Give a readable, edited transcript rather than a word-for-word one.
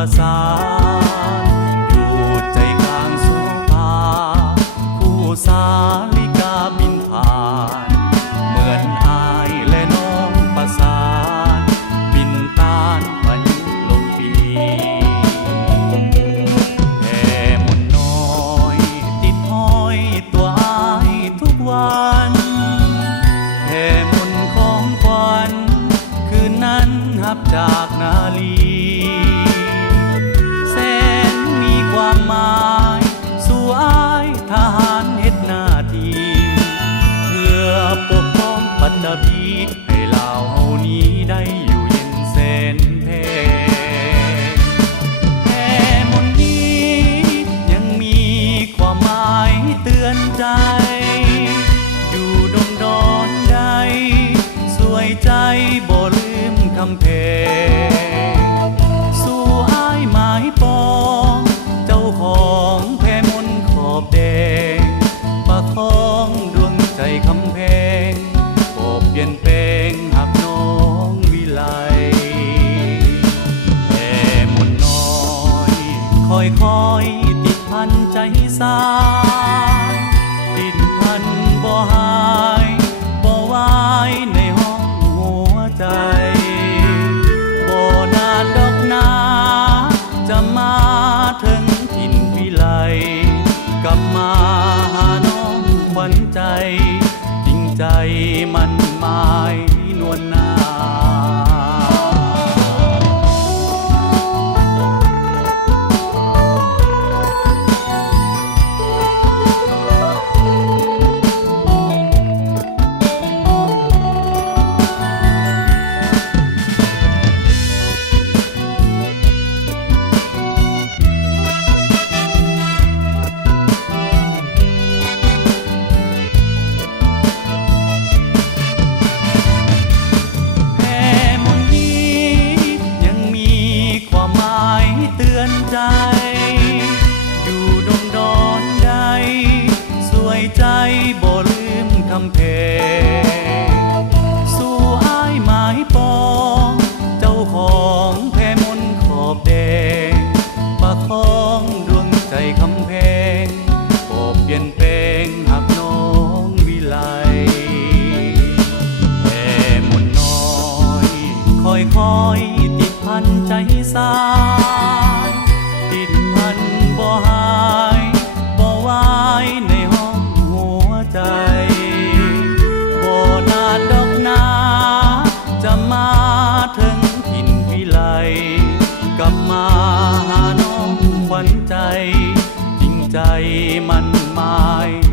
ประสานอยู่ใจกลางสุภาคู่สาลิกาบินผ่านเหมือนอายและน้องประสานบินตานพายุลมปีแผ่มนน้อยติดห้อยตัวอายทุกวันแผ่มนของขวัญคืนนั้นหับจากนาลีความหมายสู่อ้ายทหารเฮ็ดหน้าที่เพื่อปกป้องปัตตภีให้ลาวเฮานี้ได้อยู่เย็นแสนแท้แผ่มนนี้ยังมีความหมายเตือนใจอยู่ดงดอนใดสวยใจบ่ลืมคำแพงสู่อ้ายหมายปองของแผ่มนขอบแดงประคองดวงใจคำแพงโอบเปลี่ยนแปลงหักน้องวิไลแผ่มนน้อยคอยติดพันใจสายติดพันบ่หายบ่วายในห้องหัวใจบ่นานดอกนาจะมาถึงกลับมาหาน้องขวัญใจจริงใจมันหมายนวลนาใจอยู่ดงดอนใดสวยใจบ่ลืมคำแพงสู่อ้ายหมายปองเจ้าของแผ่มนขอบแดงประคองดวงใจคำแพงโอบเปลี่ยนแปลงหักน้องวิไลแผ่มนน้อยคอยติดพันใจสายติดพันบ่หายบ่วายในห้องหัวใจบ่นานดอกนาจะมาถึงถิ่นวิไลกลับมาหาน้องขวัญใจจริงใจมันหมาย